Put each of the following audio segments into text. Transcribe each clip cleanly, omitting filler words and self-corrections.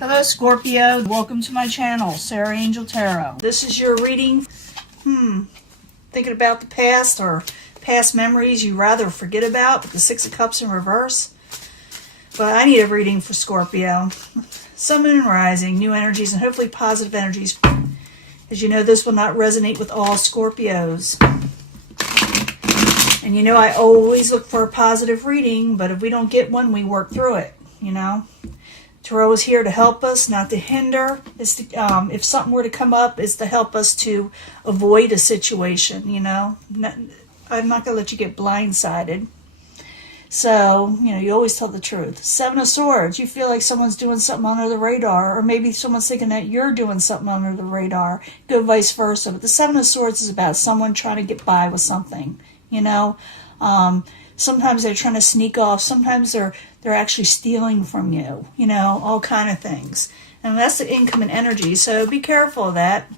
Hello Scorpio, welcome to my channel, Sarah Angel Tarot. This is your reading. Thinking about the past or past memories you rather forget about, with the Six of Cups in reverse. But I need a reading for Scorpio. Sun, Moon, and Rising, new energies, and hopefully positive energies. As you know, this will not resonate with all Scorpios. And you know, I always look for a positive reading, but if we don't get one, we work through it, you know. Tarot is here to help us, not to hinder. It's to, if something were to come up, it's to help us to avoid a situation, you know. I'm not going to let you get blindsided. So, you know, you always tell the truth. Seven of Swords, you feel like someone's doing something under the radar, or maybe someone's thinking that you're doing something under the radar. Go vice versa. But the Seven of Swords is about someone trying to get by with something, you know. Sometimes they're trying to sneak off. Sometimes they're actually stealing from you, you know, all kind of things. And that's the income and energy, so be careful of that.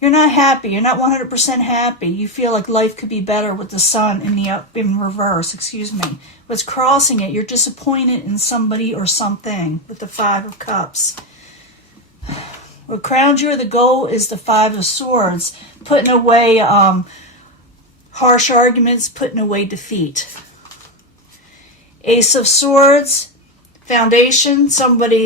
You're not happy. You're not 100% happy. You feel like life could be better with the Sun in reverse, excuse me. What's crossing it, you're disappointed in somebody or something with the Five of Cups. What crowns you, the goal is the Five of Swords, putting away harsh arguments, putting away defeat. Ace of Swords, foundation, somebody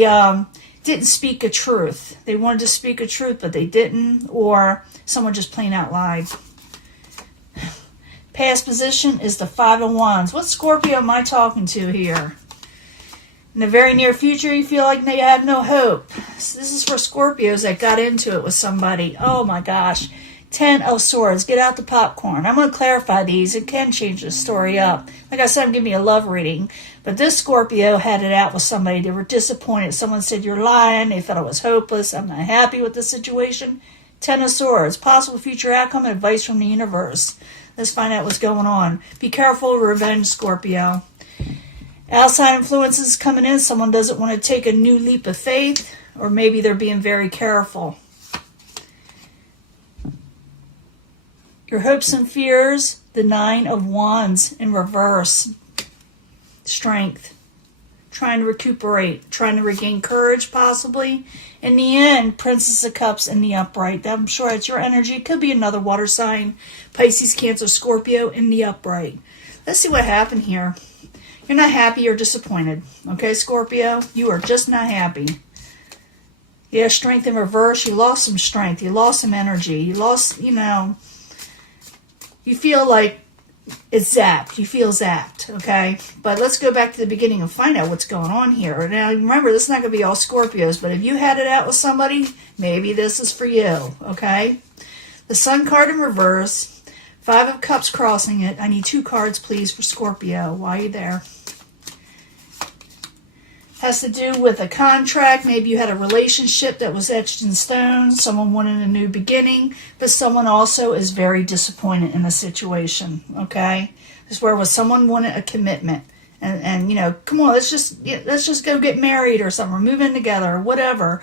didn't speak a truth. They wanted to speak a truth, but they didn't, or someone just plain out lied. Past position is the Five of Wands. What Scorpio am I talking to here? In the very near future, you feel like they have no hope. So this is for Scorpios that got into it with somebody. Oh my gosh. Ten of Swords. Get out the popcorn. I'm going to clarify these. It can change the story up. Like I said, I'm giving you a love reading. But this Scorpio had it out with somebody. They were disappointed. Someone said, you're lying. They felt it was hopeless. I'm not happy with the situation. Ten of Swords. Possible future outcome and advice from the universe. Let's find out what's going on. Be careful, revenge, Scorpio. Outside influences coming in. Someone doesn't want to take a new leap of faith. Or maybe they're being very careful. Your hopes and fears, the Nine of Wands in reverse. Strength. Trying to recuperate. Trying to regain courage, possibly. In the end, Princess of Cups in the upright. I'm sure it's your energy. It could be another water sign. Pisces, Cancer, Scorpio in the upright. Let's see what happened here. You're not happy. You're disappointed. Okay, Scorpio? You are just not happy. Yeah, strength in reverse. You lost some strength. You lost some energy. You lost, you know... You feel like it's zapped. You feel zapped, okay? But let's go back to the beginning and find out what's going on here. Now, remember, this is not going to be all Scorpios, but if you had it out with somebody, maybe this is for you, okay? The Sun card in reverse, Five of Cups crossing it. I need 2 cards, please, for Scorpio. Why are you there? Has to do with a contract. Maybe you had a relationship that was etched in stone. Someone wanted a new beginning, but someone also is very disappointed in the situation, okay? This is where someone wanted a commitment. And you know, come on, let's just go get married or something, or move in together or whatever.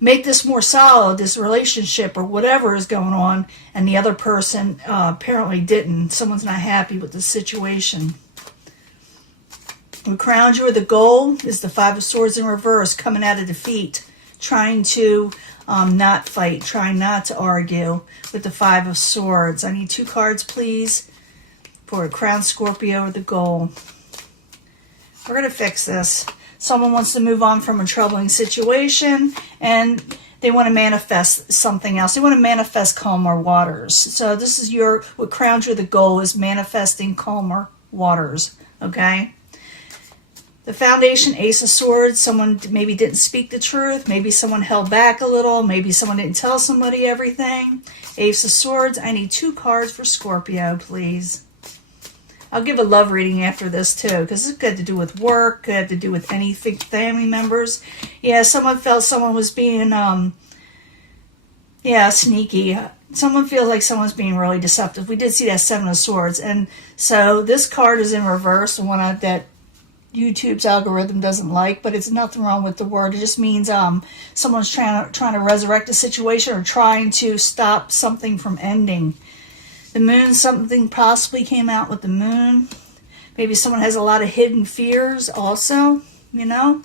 Make this more solid, this relationship or whatever is going on, and the other person apparently didn't. Someone's not happy with the situation. What crowns you, the goal is the Five of Swords in reverse, coming out of defeat, trying to not fight, trying not to argue with the Five of Swords. I need 2 cards, please, for a crown Scorpio or the goal. We're going to fix this. Someone wants to move on from a troubling situation, and they want to manifest something else. They want to manifest calmer waters. So this is what crowns you, the goal is manifesting calmer waters, okay? The foundation, Ace of Swords, someone maybe didn't speak the truth. Maybe someone held back a little. Maybe someone didn't tell somebody everything. Ace of Swords, I need 2 cards for Scorpio, please. I'll give a love reading after this, too, because it's got to do with work, could have to do with anything, family members. Yeah, someone felt someone was being, sneaky. Someone feels like someone's being really deceptive. We did see that Seven of Swords. And so this card is in reverse, the one that YouTube's algorithm doesn't like, but it's nothing wrong with the word. It just means someone's trying to resurrect a situation or trying to stop something from ending. The moon, something possibly came out with the moon. Maybe someone has a lot of hidden fears also, you know.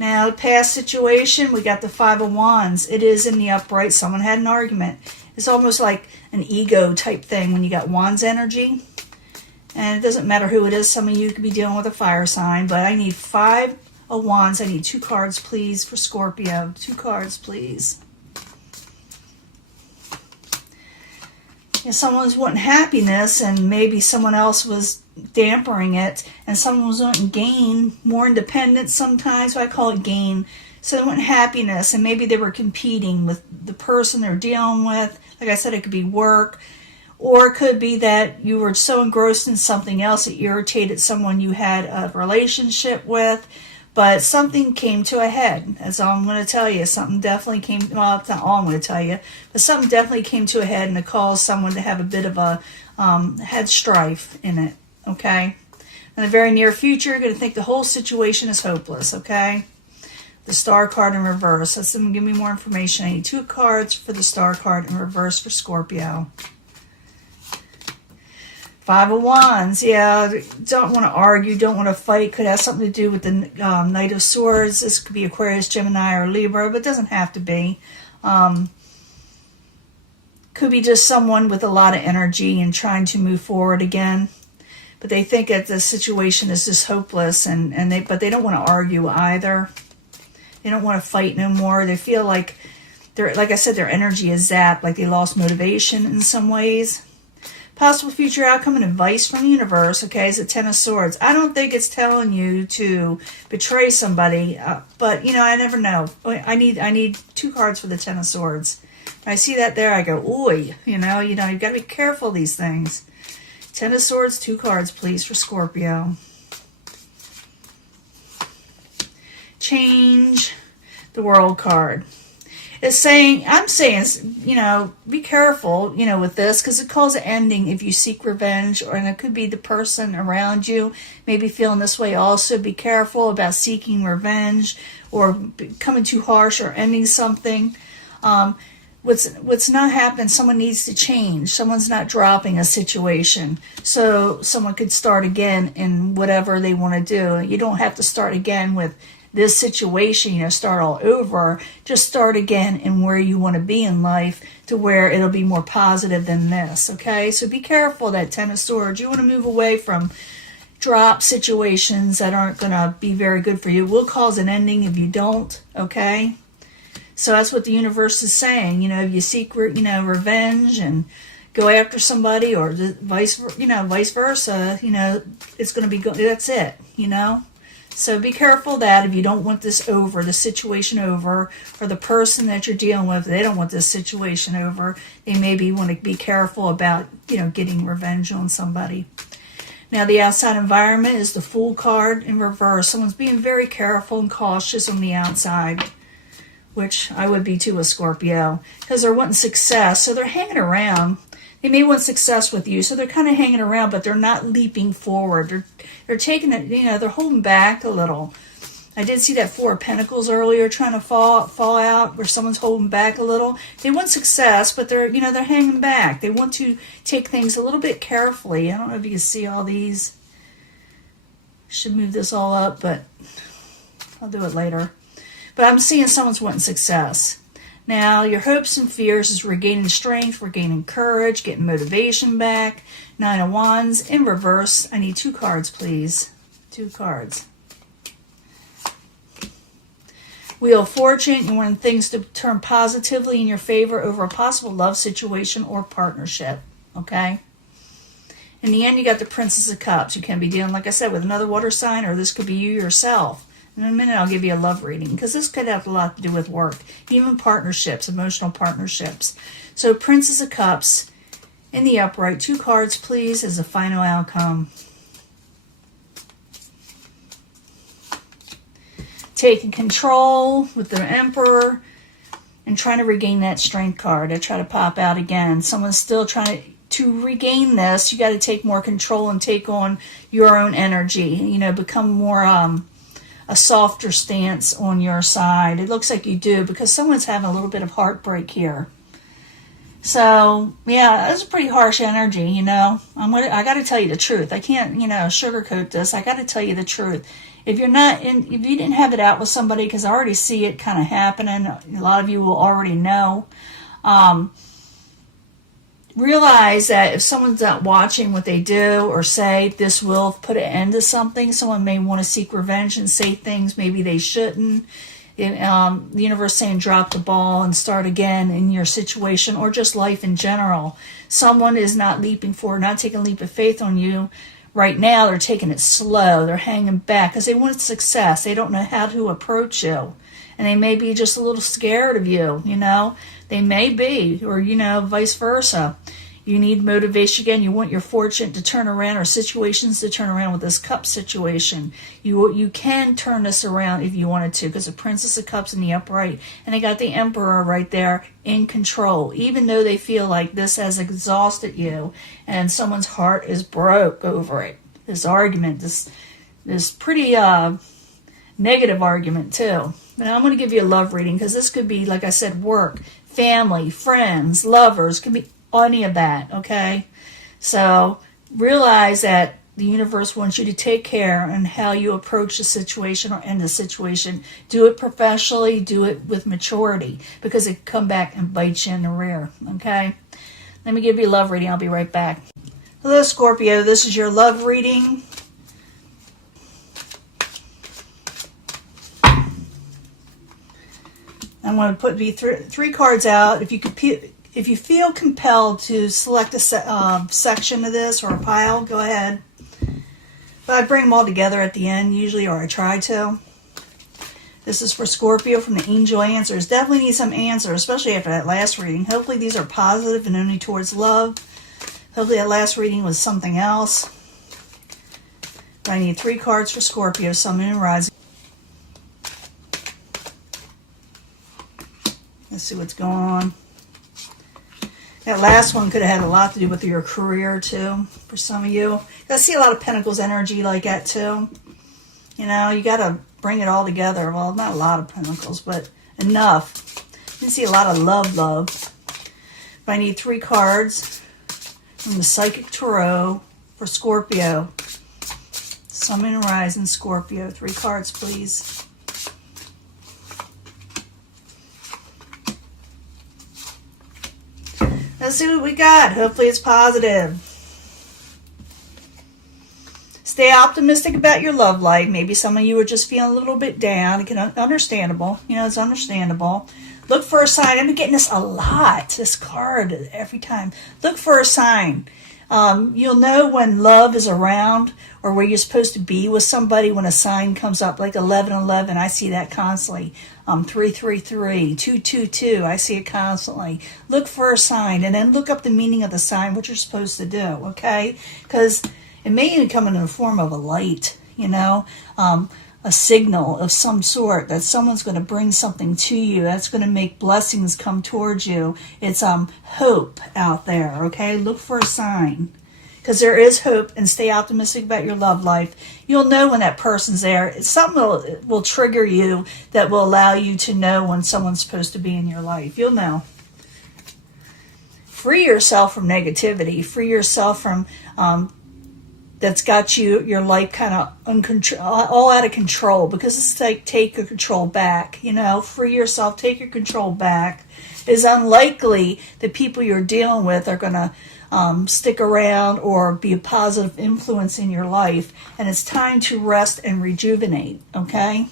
Now, the past situation, we got the Five of Wands. It is in the upright. Someone had an argument. It's almost like an ego type thing when you got Wands energy. And it doesn't matter who it is. Some of you could be dealing with a fire sign. But I need 5 of Wands. I need 2 cards, please, for Scorpio. 2 cards, please. If someone's wanting happiness and maybe someone else was dampering it, and someone was wanting gain, more independence sometimes, so I call it gain. So they want happiness, and maybe they were competing with the person they're dealing with. Like I said, it could be work, or it could be that you were so engrossed in something else it irritated someone you had a relationship with. But something came to a head. That's all I'm going to tell you. Something definitely came, well, it's not all I'm going to tell you, but something definitely came to a head, and it caused someone to have a bit of a head strife in it, okay? In the very near future, you're going to think the whole situation is hopeless, okay? The Star card in reverse. That's going to give me more information. I need 2 cards for the Star card in reverse for Scorpio. 5 of Wands, yeah, don't want to argue, don't want to fight. Could have something to do with the Knight of Swords. This could be Aquarius, Gemini, or Libra, but it doesn't have to be. Could be just someone with a lot of energy and trying to move forward again. But they think that the situation is just hopeless, but they don't want to argue either. They don't want to fight no more. They feel like, like I said, their energy is zapped, like they lost motivation in some ways. Possible future outcome and advice from the universe, okay, is a 10 of Swords. I don't think it's telling you to betray somebody, but, you know, I never know. I need 2 cards for the 10 of Swords. When I see that there, I go, ooh, you've got to be careful of these things. 10 of Swords, 2 cards, please, for Scorpio. Change the World card. It's saying, I'm saying, be careful, with this, because it calls an ending if you seek revenge, and it could be the person around you maybe feeling this way also. Be careful about seeking revenge or becoming too harsh or ending something. What's not happening, someone needs to change. Someone's not dropping a situation. So someone could start again in whatever they want to do. You don't have to start again with this situation, start all over. Just start again in where you want to be in life, to where it'll be more positive than this, okay? So be careful, that 10 of Swords. You want to move away from drop situations that aren't going to be very good for you. It will cause an ending if you don't, okay? So that's what the universe is saying. If you seek, revenge and go after somebody, or vice versa, it's going to be good. That's it, So be careful that if you don't want this over, the situation over, or the person that you're dealing with, they don't want this situation over, they maybe want to be careful about, getting revenge on somebody. Now, the outside environment is the Fool card in reverse. Someone's being very careful and cautious on the outside, which I would be too with Scorpio, because they're wanting success, so they're hanging around. They may want success with you, so they're kind of hanging around, but they're not leaping forward. They're taking it, they're holding back a little. I did see that 4 of Pentacles earlier trying to fall out, where someone's holding back a little. They want success, but they're hanging back. They want to take things a little bit carefully. I don't know if you can see all these. Should move this all up, but I'll do it later. But I'm seeing someone's wanting success. Now, your hopes and fears is regaining strength, regaining courage, getting motivation back. 9 of Wands in reverse. I need 2 cards, please. 2 cards. Wheel of Fortune. You want things to turn positively in your favor over a possible love situation or partnership. Okay? In the end, you got the Princess of Cups. You can be dealing, like I said, with another water sign, or this could be you yourself. In a minute, I'll give you a love reading, because this could have a lot to do with work, even partnerships, emotional partnerships. So, Princess of Cups in the upright. 2 cards, please, as a final outcome. Taking control with the Emperor and trying to regain that Strength card. I try to pop out again. Someone's still trying to regain this. You got to take more control and take on your own energy. Become more a softer stance on your side. It looks like you do, because someone's having a little bit of heartbreak here. So, yeah, that's a pretty harsh energy, I got to tell you the truth. I can't, sugarcoat this. I got to tell you the truth. If you're not in, if you didn't have it out with somebody, because I already see it kind of happening, a lot of you will already know. Realize that if someone's not watching what they do or say, this will put an end to something. Someone may want to seek revenge and say things maybe they shouldn't. The universe saying drop the ball and start again in your situation, or just life in general. Someone is not leaping forward, not taking a leap of faith on you right now. They're taking it slow. They're hanging back because they want success. They don't know how to approach you. And they may be just a little scared of you, you know. They may be, or, you know, vice versa. You need motivation again. You want your fortune to turn around, or situations to turn around with this cup situation. You can turn this around if you wanted to, because the Princess of Cups in the upright, and they got the Emperor right there in control. Even though they feel like this has exhausted you and someone's heart is broke over it. This argument, this pretty negative argument too. But I'm going to give you a love reading, because this could be, like I said, work, family, friends, lovers, could be any of that, okay? So realize that the universe wants you to take care on how you approach the situation or end the situation. Do it professionally, do it with maturity, because it can come back and bite you in the rear, okay? Let me give you a love reading. I'll be right back. Hello, Scorpio. This is your love reading. I'm going to put three cards out. If you feel compelled to select a section of this or a pile, go ahead. But I bring them all together at the end usually, or I try to. This is for Scorpio from the Angel Answers. Definitely need some answers, especially after that last reading. Hopefully these are positive and only towards love. Hopefully that last reading was something else. But I need 3 cards for Scorpio, Sun, Moon, and Rising. Let's see what's going on. That last one could have had a lot to do with your career, too, for some of you. I see a lot of Pentacles energy like that, too. You know, you got to bring it all together. Well, not a lot of Pentacles, but enough. You see a lot of love. But I need 3 cards from the Psychic Tarot for Scorpio. Sun, Moon, and Rising, Scorpio. 3 cards, please. Let's see what we got. Hopefully it's positive. Stay optimistic about your love life. Maybe some of you are just feeling a little bit down. Understandable. You know, it's understandable. Look for a sign. I've been getting this a lot, this card, every time. Look for a sign. You'll know when love is around, or where you're supposed to be with somebody when a sign comes up, like 1111. I see that constantly. 333, 222. I see it constantly. Look for a sign, and then look up the meaning of the sign, what you're supposed to do, okay? Because it may even come in the form of a light, you know, a signal of some sort that someone's going to bring something to you that's going to make blessings come towards you. It's hope out there, okay? Look for a sign, because there is hope, and stay optimistic about your love life. You'll know when that person's there. Something will trigger you that will allow you to know when someone's supposed to be in your life. You'll know. Free yourself from negativity. Free yourself from that's got your life kind of all out of control, because it's like take your control back. You know, free yourself, take your control back. It's unlikely the people you're dealing with are going to stick around or be a positive influence in your life, and it's time to rest and rejuvenate, okay?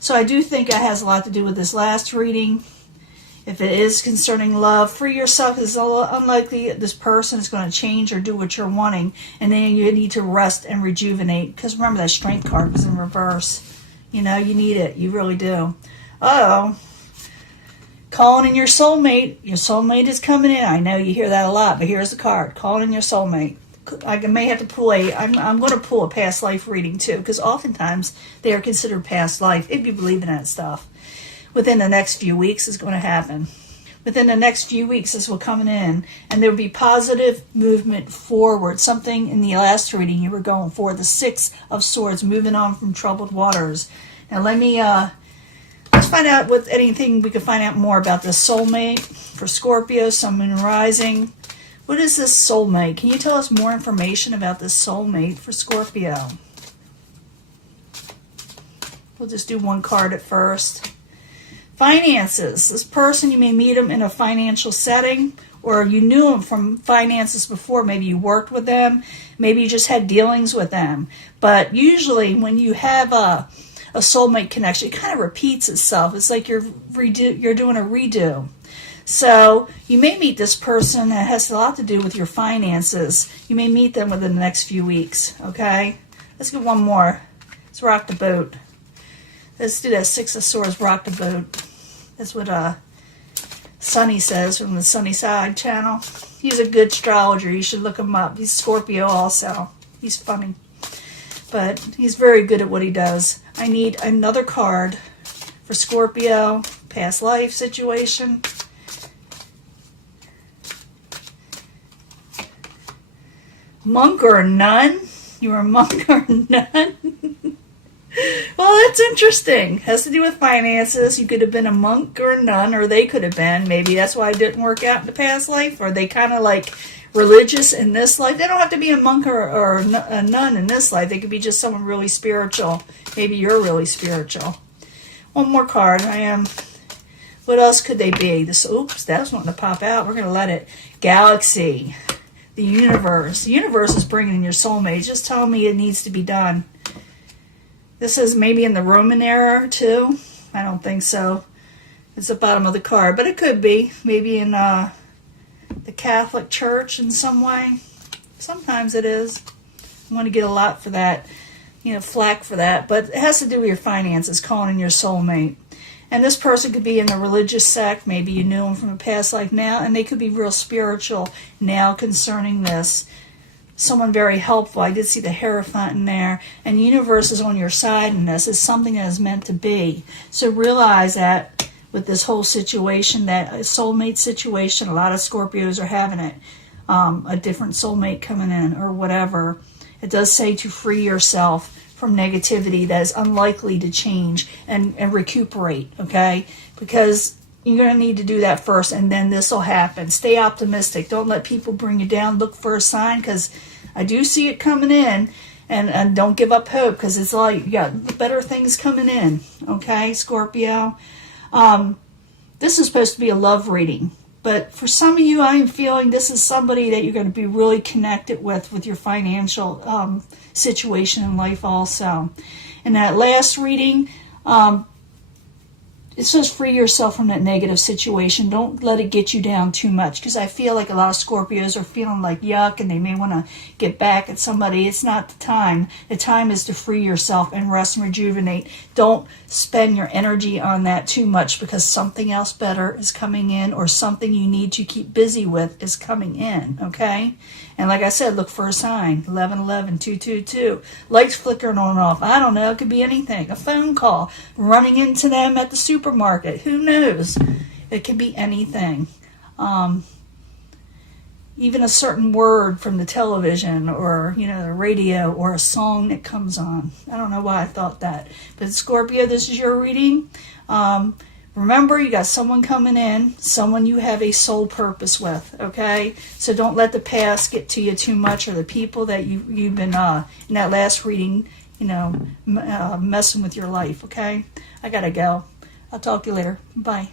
So I do think it has a lot to do with this last reading. If it is concerning love, free yourself. It's unlikely this person is going to change or do what you're wanting, and then you need to rest and rejuvenate, because remember that Strength card was in reverse. You know, you need it. You really do. Uh-oh. Calling in your soulmate. Your soulmate is coming in. I know you hear that a lot, but here's the card. Calling in your soulmate. I may have to pull I'm going to pull a past life reading too, because oftentimes they are considered past life, if you believe in that stuff. Within the next few weeks is going to happen. Within the next few weeks this will come in, and there will be positive movement forward. Something in the last reading you were going for, the 6 of Swords, moving on from troubled waters. Now let me let's find out what anything we can find out more about this soulmate for Scorpio, Sun, Moon, and Rising. What is this soulmate? Can you tell us more information about this soulmate for Scorpio? We'll just do one card at first. Finances. This person, you may meet them in a financial setting, or you knew them from finances before. Maybe you worked with them. Maybe you just had dealings with them. But usually when you have a soulmate connection, it kind of repeats itself. It's like you're doing a redo. So you may meet this person that has a lot to do with your finances. You may meet them within the next few weeks, okay? Let's get one more. Let's rock the boat. Let's do that Six of Swords, rock the boat. That's what Sunny says from the Sunny Side channel. He's a good astrologer. You should look him up. He's Scorpio also. He's funny. But he's very good at what he does. I need another card for Scorpio, past life situation. Monk or a nun? You were a monk or a nun? Well, that's interesting. Has to do with finances. You could have been a monk or a nun, or they could have been. Maybe that's why it didn't work out in the past life. Or they kind of like religious in this life. They don't have to be a monk or a nun in this life. They could be just someone really spiritual. Maybe you're really spiritual. One more card. What else could they be? Oops, that was wanting to pop out. We're going to let it. Galaxy. The universe. The universe is bringing in your soulmate. Just tell me it needs to be done. This is maybe in the Roman era, too. I don't think so. It's the bottom of the card. But it could be. Maybe in the Catholic Church in some way. Sometimes it is. I want to get a lot for that. Flack for that. But it has to do with your finances, calling in your soulmate. And this person could be in a religious sect. Maybe you knew them from a past life now. And they could be real spiritual now concerning this. Someone very helpful. I did see the Hierophant in there. And the universe is on your side in this. It's something that is meant to be. So realize that with this whole situation, that a soulmate situation, a lot of Scorpios are having it. A different soulmate coming in or whatever. It does say to free yourself from negativity that is unlikely to change and recuperate, okay? Because you're going to need to do that first, and then this will happen. Stay optimistic. Don't let people bring you down. Look for a sign, because I do see it coming in, and don't give up hope, because it's like you got better things coming in, okay, Scorpio? This is supposed to be a love reading, but for some of you, I am feeling this is somebody that you're going to be really connected with your financial situation in life also. In that last reading, it says free yourself from that negative situation. Don't let it get you down too much, because I feel like a lot of Scorpios are feeling like yuck and they may want to get back at somebody. It's not the time. The time is to free yourself and rest and rejuvenate. Don't spend your energy on that too much, because something else better is coming in, or something you need to keep busy with is coming in, okay? And like I said, look for a sign. 1111 222. Lights flickering on and off. I don't know. It could be anything. A phone call. Running into them at the supermarket. Who knows? It could be anything. Even a certain word from the television or, the radio, or a song that comes on. I don't know why I thought that. But Scorpio, this is your reading. Remember, you got someone coming in, someone you have a soul purpose with, okay? So don't let the past get to you too much, or the people that you've been, in that last reading, messing with your life, okay? I gotta go. I'll talk to you later. Bye.